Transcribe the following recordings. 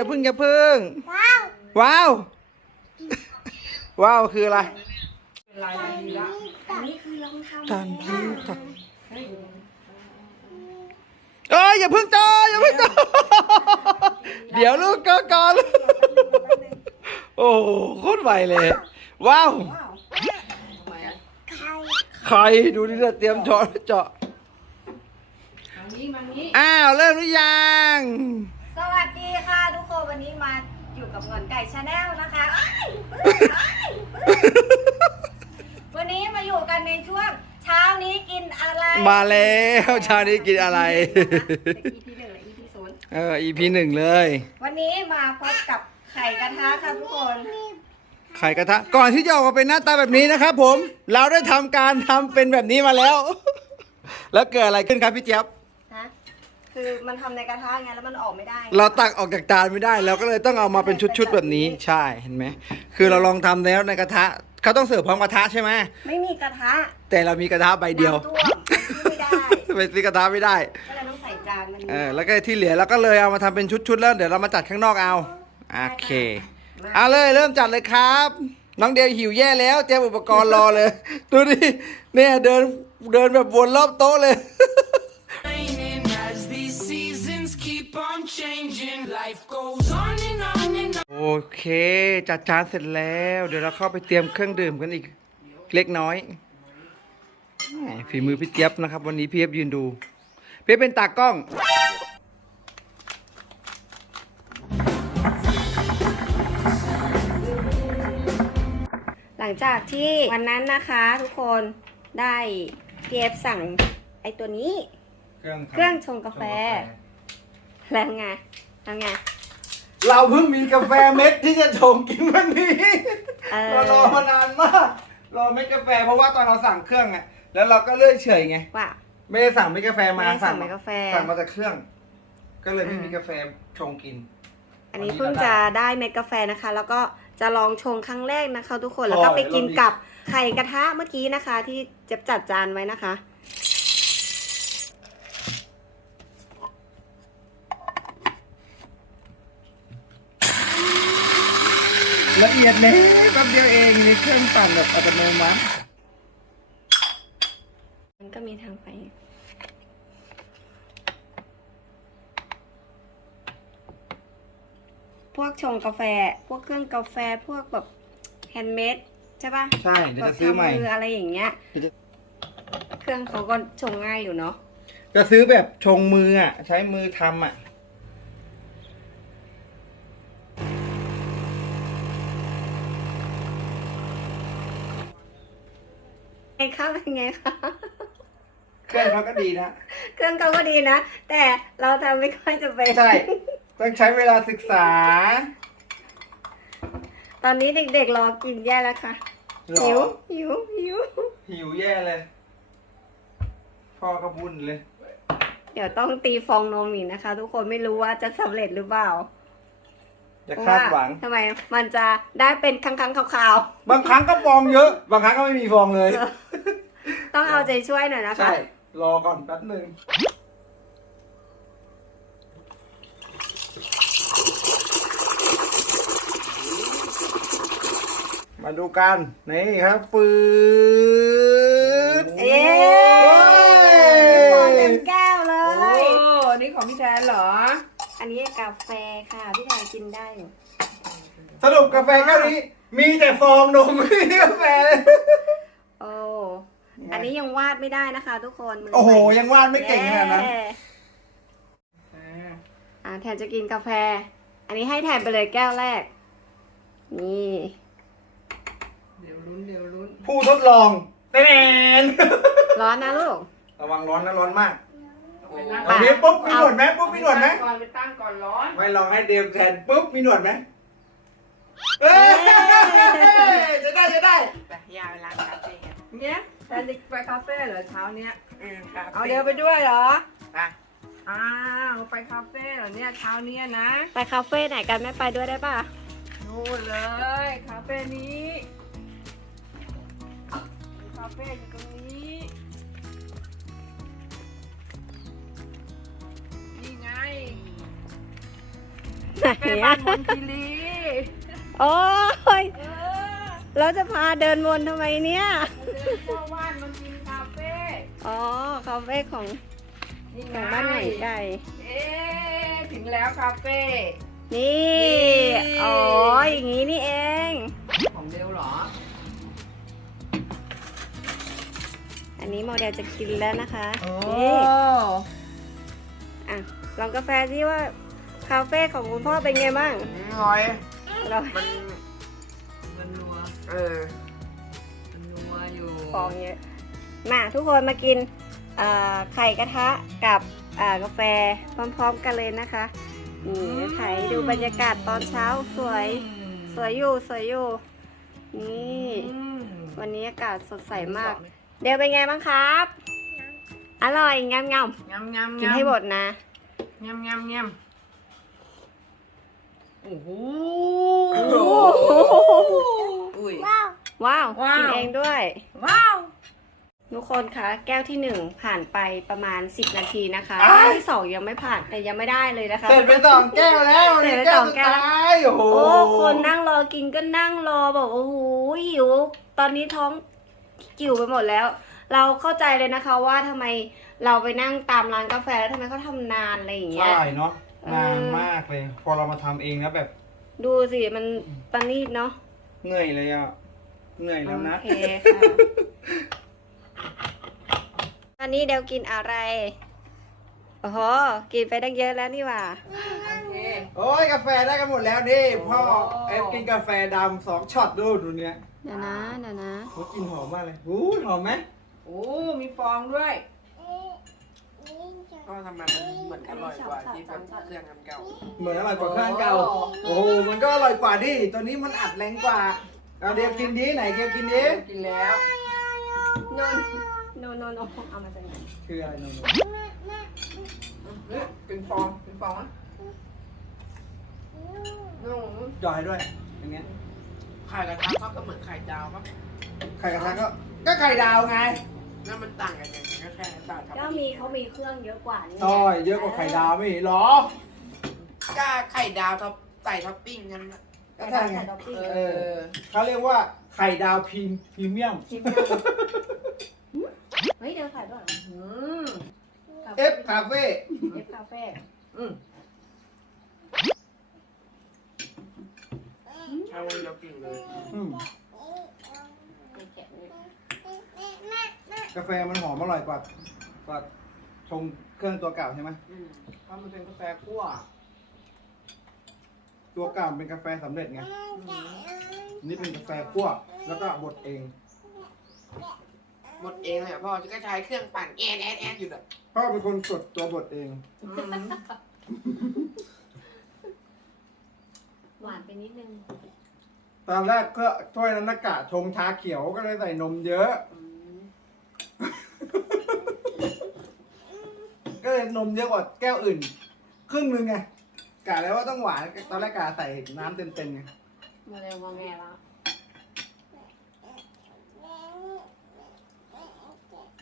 อย่าพึ่งอย่าพึ่ง ว้าว ว้าว ว้าวคืออะไร ลายดีละอันนี้คือรองเท้าตันทีตันเอ้ยอย่าพึ่งจออย่าพึ่งจอเดี๋ยวลูกก็ก่อนโอ้โหโคตรไวเลย ว้าวทำไมอะใครใครดูนี่นะเตรียมเจาะเจาะมานี้มานี้ อ้าว เริ่มหรือยัง สวัสดีค่ะทุกคนวันนี้มา อยู่กับเงินไก่ชาแนลนะคะอ้ายวันนี้มาอยู่กันในช่วงเช้านี้กินอะไรมาแล้วเชานี้กินอะไร เป็น EP หนึ่งและ EP ศูนย์เออ EP หนึ่งเลย วันนี้มาพบกับไข่กระทะค่ะทุกคนไข่กระทะ ก่อนที่จะออกมาเป็นหน้าตาแบบนี้นะครับผม เราได้ทำการทำเป็นแบบนี้มาแล้ว แล้วเกิดอะไรขึ้นครับพี่เจี๊ยบนะ คือมันทำในกระทะไงแล้วมันออกไม่ได้ เราตักออกจากจานไม่ได้เราก็เลยต้องเอามาเป็นชุดๆแบบนี้ใช่เห็นไหมคือเราลองทำแล้วในกระทะเขาต้องเสิร์ฟพร้อมกระทะใช่ไหมไม่มีกระทะแต่เรามีกระทะใบเดียวน้ำท่วมไม่ได้ไปซื้อกระทะไม่ได้ก็เลยต้องใส่จานมันเออแล้วก็ที่เหลือเราก็เลยเอามาทำเป็นชุดๆแล้วเดี๋ยวเรามาจัดข้างนอกเอาโอเคเอาเลยเริ่มจัดเลยครับ น้องเดียวหิวแย่แล้วเตรียมอุปกรณ์รอเลย ดูดิเนี่ยเดินเดินแบบวนรอบโต๊ะเลย โอเค จัดจานเสร็จแล้ว เดี๋ยวเราเข้าไปเตรียมเครื่องดื่มกันอีกเล็กน้อยแหมฝีมือพี่เจี๊ยบนะครับ วันนี้พี่เจี๊ยบยืนดูพี่เจี๊ยบเป็นตากล้อง หลังจากที่วันนั้นนะคะทุกคนได้พีเอฟสั่งไอตัวนี้เครื่องเครื่องชงกาแฟแล้วไงแล้วไง เราเพิ่งมีกาแฟเม็ดที่จะชงกินวันนี้เออ เรารอมานานมากรอเม็ดกาแฟเพราะว่าตอนเราสั่งเครื่องไงแล้วเราก็เลื่อยเฉยไงว่า ไม่ได้สั่งเม็ดกาแฟมาไม่ได้สั่งเม็ดกาแฟ สั่งมาจากเครื่อง ก็เลยไม่อ่ามีมีกาแฟชงกิน อันนี้วันนี้เพิ่งเราได้จะได้เม็ดกาแฟนะคะ แล้วก็จะลองชงครั้งแรกนะคะ ทุกคนพอแล้วก็ไปกินแล้วมีกับไข่กระทะเมื่อกี้นะคะ ที่เจ็บจัดจานไว้นะคะ ละเอียดเลยแป๊บเดียวเองนี่เครื่องปั่นแบบอัตโนมัติ มันก็มีทางไป พวกชงกาแฟ พวกเครื่องกาแฟ พวกแบบแฮนด์เมดใช่ปะใช่เดี๋ยวจะซื้อใหม่ แบบทำมืออะไรอย่างเงี้ย เดี๋ยวจะเครื่องเขาก็ชงง่ายอยู่เนาะ จะซื้อแบบชงมืออะ ใช้มือทำอะ คะเป็นไงคะเครื่องเขาก็ดีนะ เครื่องเขาก็ดีนะ แต่เราทำไม่ค่อยจะเป็นใช่ ต้องใช้เวลาศึกษาตอนนี้เด็กๆรอกินแย่แล้วค่ะหรอหิวหิวหิวหิวแย่เลย พ่อก็บุญเลย เดี๋ยวต้องตีฟองนมอีกนะคะ ทุกคนไม่รู้ว่าจะสำเร็จหรือเปล่าจะคาดหวังทำไมมันจะได้เป็นครั้งๆคราวบางครั้งก็ฟองเยอะ บางครั้งก็ไม่มีฟองเลย ๆ ต้องเอาใจช่วยหน่อยนะคะ ใช่ รอก่อนแป๊บหนึ่งมาดูกัน นี่ครับปืดเอ๊ฟองเต็มแก้วเลโอ้ย นี่ของพี่แทนเหรอ อันนี้กาแฟค่ะ พี่ชายกินได้อยู่สรุปกาแฟแก้วนี้ มีแต่ฟองนมไม่มีกาแฟ โอ้ อันนี้ยังวาดไม่ได้นะคะ ทุกคนมืโอ้โหใม่ยังวาดไม่เก่งขนาดนั้นเย้อ่าแทนจะกินกาแฟ อันนี้ให้แทนไปเลยแก้วแรก นี่ เดี๋ยวลุ้นเดี๋ยวลุ้นผู้ทดลองแน่นร้อนนะลูก ระวังร้อนนะร้อนมากไปนั่งอันนี้ปุ๊บมีหนวดไหมปุ๊บมีหนวดไหมก่อนไปตั้งก่อนร้อนไม่ลองให้เดมแทนปุ๊บมีหนวดไหมเอ้ยจะได้จะได้ ไปยาเวลาคาเฟ่เนี่ย แทนจะไปคาเฟ่เหรอเช้าเนี้ยเอาเดี๋ยวไปด้วยเหรอ ไปอ้าวไปคาเฟ่เหรอเนี่ยเช้าเนี้ยนะไปคาเฟ่ไหนกันแม่ไปด้วยได้ป่ะ นู่นเลยคาเฟ่นี้คาเฟ่อยู่ตรงนี้นี่ไงไหนคาเฟ่อะบ้านมนคิรีโอ้ย เออ เราจะพาเดินวนทำไมเนี่ยเดินเข้าบ้านมันกินคาเฟ่อ๋อ คาเฟ่ของนี่ของบ้านไหนไก่เอ๊ะถึงแล้วคาเฟ่ นี่ นี่ อ๋อ อย่างนี้นี่เอง ของเดลเหรอ อันนี้โมเดลจะกินแล้วนะคะโอ้นี่อะ ลองกาแฟที่ว่า คาเฟ่ของคุณพ่อเป็นไงบ้างงอยเรามันมันนัว เออมันนัวอยู่ฟองเยอะ มาทุกคนมากินอ่าไข่กระทะกับอ่ากาแฟพร้อมๆกันเลยนะคะนี่ถ่ายให้ดูบรรยากาศตอนเช้าสวย สวยอยู่สวยอยู่ นี่อืมวันนี้อากาศสดใสมาก เดี๋ยวเป็นไงบ้างครับ อร่อยงามงามยำยำๆกินให้หมดนะยำยำยำโอ้โห อุ้ย ว้าว ว้าว กินเองด้วย ว้าว ทุกคนคะ แก้วที่หนึ่งผ่านไปประมาณ 10 นาทีนะคะอ้ายแก้วที่สองยังไม่ผ่านแต่ยังไม่ได้เลยนะคะ เสร็จไปสองแก้วแล้วเสร็จไปนี่แก้สวองสุดแก้วท้ายโอ้โหโอ้คนนั่งรอกินก็นั่งรอแบบโอ้โหหิว ตอนนี้ท้องกิ่วไปหมดแล้ว เราเข้าใจเลยนะคะว่าทำไมเราไปนั่งตามร้านกาแฟแล้วทำไมเขาทำนานอะไรอย่างเงี้ย ใช่เนาะเออนานมากเลย พอเรามาทำเองแล้วแบบ ดูสิมันประณีตเนาะ เหนื่อยเลยอะ เหนื่อยแล้วนะ โอเคค่ะตอนนี้เดวกินอะไร โอ้โห กินไปตั้งเยอะแล้วนี่หว่า โอเค โอ้ยกาแฟได้กันหมดแล้วนี่พ่อโอ้ เอฟกินกาแฟดำสองช็อตดูดูเนี้ยเดี๋ยวนะ เดี๋ยวนะ โอ้กลินหอมมากเลยอู้หอมไหมโอ้ มีฟองด้วย ก็ทำไมมันเหมือนอร่อยกว่าที่แบบเครื่องอันเก่าเหมือนอร่อยกว่าเครื่องเก่า โอ้โอ้โหมันก็อร่อยกว่าดิ ตัวนี้มันอัดแรงกว่า เอาเดี๋ยวกินดีไหนเดี๋ยวกินดีกินแล้วโนนโนนโนนเอามาจากไหนคืออะไรนมเฮ้ยเป็นฟองเป็นฟองอะนุ่มจอยด้วยอย่างเงี้ยไข่กระทะเขาก็เหมือนไข่ดาวปะไข่กระทะก็ ก็ไข่ดาวไง แล้วมันต่างกันยังไงก็แค่ต่างทำก็มีเขามีเครื่องเยอะกว่านี่ซอยเยอะกว่าไข่ดาวไม่เห็นหรอก็ไข่ดาวท็อปใส่ท็อปปิ้งกันนะก็ใช่ไง เออเขาเรียกว่าไข่ดาวพรีพรีเมียมเฮ้ยเดี๋ยวขายด้วยเหรออืมเอฟคาเฟ่เอฟคาเฟ่อืมใช่วันเดียวกินเลยอืมมีแกะนี่ กาแฟมันหอมอร่อยกว่ากว่าชงเครื่องตัวเก่าใช่ไหมอืมเพราะมันเป็นกาแฟคั่วตัวเก่าเป็นกาแฟสำเร็จไงนี่เป็นกาแฟคั่วแล้วก็บดเองหมดเองเลยอะพ่อก็ใช้เครื่องปั่นแอนแอนแอนอยู่อะพ่อเป็นคนกดตัวบดเองอืมหวานไปนิดนึง ตอนแรกก็ถ้วยนั้นนากะชงชาเขียวก็เลยใส่นมเยอะ อืม ก็เลยนมเยอะกว่าแก้วอื่น ครึ่งหนึงไงกะแล้วว่าต้องหวานตอนแรกกะใส่น้ำเต็มๆไงมาเร็วมาแงแล้ว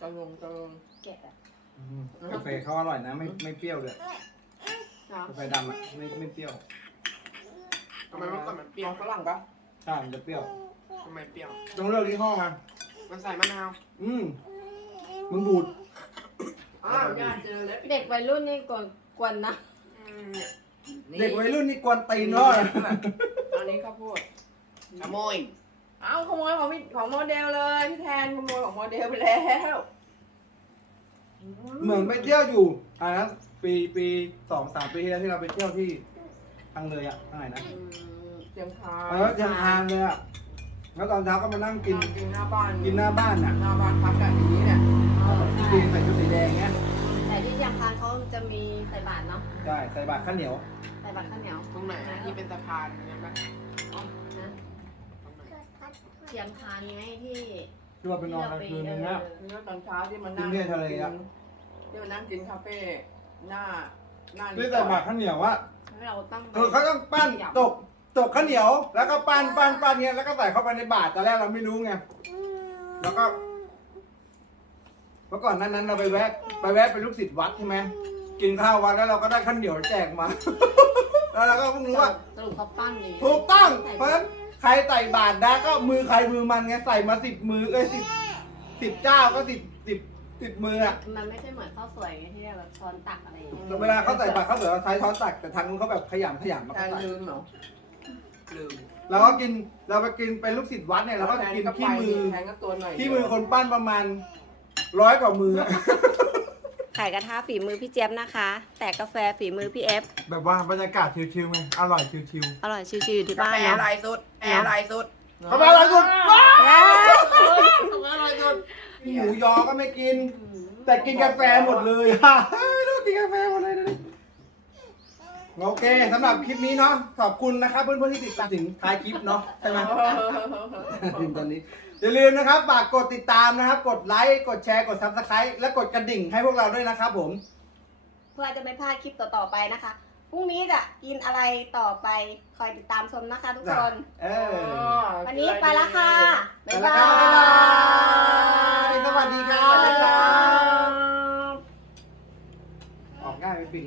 ตะลงตะลงแกะอะอืมกาแฟเขาอร่อยนะไม่ไม่เปรี้ยวเลยเนาะกาแฟดำอะไม่ไม่เปรี้ยวทำไมเมื่อก่อนมันเปรี้ยวฝรั่งปะใช่มันจะเปรี้ยว ทำไมเปรี้ยว ต้องเลือกยี่ห้อมามันใส่มะนาว อืม มึงบูดอ้าวญาติเจอแล้วเด็กวัยรุ่นนี่กวนกวนนะ อืมเนี่ยเด็กวัยรุ่นนี่กวนตีนเนาะอันนี้ข้าวโพดขโมยเอ้าขโมยของพี่ของโมเดลเลยพี่แทนขโมยของโมเดลไปแล้วเหมือนไปเที่ยวอยู่อ่านะปีปีสองสามปีที่แล้วที่เราไปเที่ยวที่ทางเลยอะทางไหนนะอืมเตรียมทาเออยังทานเลยอะแล้วตอนเช้าก็มานั่งกิน กินหน้าบ้านกินหน้าบ้านอะ หน้าบ้านพักกันอย่างนี้เนี่ย ที่กินใส่ชุดสีแดงเงี้ยแต่ที่ยำพานเขาจะมีใส่บาตรเนาะใช่ใส่บาตรข้าวเหนียว ใส่บาตรข้าวเหนียวตรงไหนอะที่เป็นสะพานอย่างนั้นปะนะตรงไหนเทียมพานไงที่ที่ว่าไปนอนกลางคืนนึงนะเมื่อตอนเช้าที่มานั่งกินเที่ยวทะเลอะที่มานั่งกินคาเฟ่หน้าหน้าที่ใส่บาตรข้าวเหนียวว่าให้เราตั้งคือเขาต้องปั้นตกตกข้าวเหนียว แล้วก็ปั้นปั้นปั้นเงี้ยแล้วก็ใส่เข้าไปในบาตรตอนแรกเราไม่รู้ไงแล้วก็ เมื่อก่อนนั้นนั้นเราไปแวะไปแวะเป็นลูกศิษย์วัดใช่ไหมกินข้าววัดแล้วเราก็ได้ข้าวเหนียวแจกมา แล้วเราก็เพิ่งรู้ว่าสรุปเขาปั้นนี่ถูกต้องเพราะฉะนั้นใครใส่บาตรนะก็มือใครมือมันไงใส่มาสิบมือเอ้ยสิบสิบเจ้าก็สิบสิบสิบมืออะมันไม่ใช่เหมือนข้าวสวยไงที่แบบช้อนตักอะไรอย่างเงี้ยแต่เวลาเขาใส่บาตรเขาเสือใช้ช้อนตักแต่ทางนู้นเขาแบบขยำขยำมาการใส่ลืมเหรอลืมเราก็กินเราไปกินเป็นลูกศิษย์วัดเนี่ยเราก็จะกินขี้มือแทนก็ตัวหน่อยขี้มือคนปั้นประมาณ ร้อยกว่ามืออะไข่กระทะฝีมือพี่เจี๊ยบนะคะ แต่กาแฟฝีมือพี่เอฟ แบบว่าบรรยากาศชิวๆไงอร่อยชิวอร่อยชิวๆอยู่ที่กาบ้านแฟอเนาะ ร่อยสุดแอร์อร่อยสุดๆเขามาอร่อยสุดว้าวว้าวเขามาอร่อยสุดหมูยอก็ไม่กิน แต่กินกาแฟหมดเลยอะเฮ้ยลูกกินกาแฟหมดเลยนะนี่ โอเคสำหรับคลิปนี้เนาะขอบคุณนะครับเพื่อนๆที่ติดตามถึงท้ายคลิปเนาะใช่ไหมถึงตอนนี้อย่าลืมนะครับฝากกดติดตามนะครับ กดไลค์กดแชร์กดซับสไครต์และกดกระดิ่งให้พวกเราด้วยนะครับผมเพื่อจะไม่พลาดคลิปต่อๆไปนะคะพรุ่งนี้จะกินอะไรต่อไปคอยติดตามชมนะคะทุกคนเออวันนี้ไปละค่ะบ๊ายบายสวัสดีครับออกง่ายไปปิด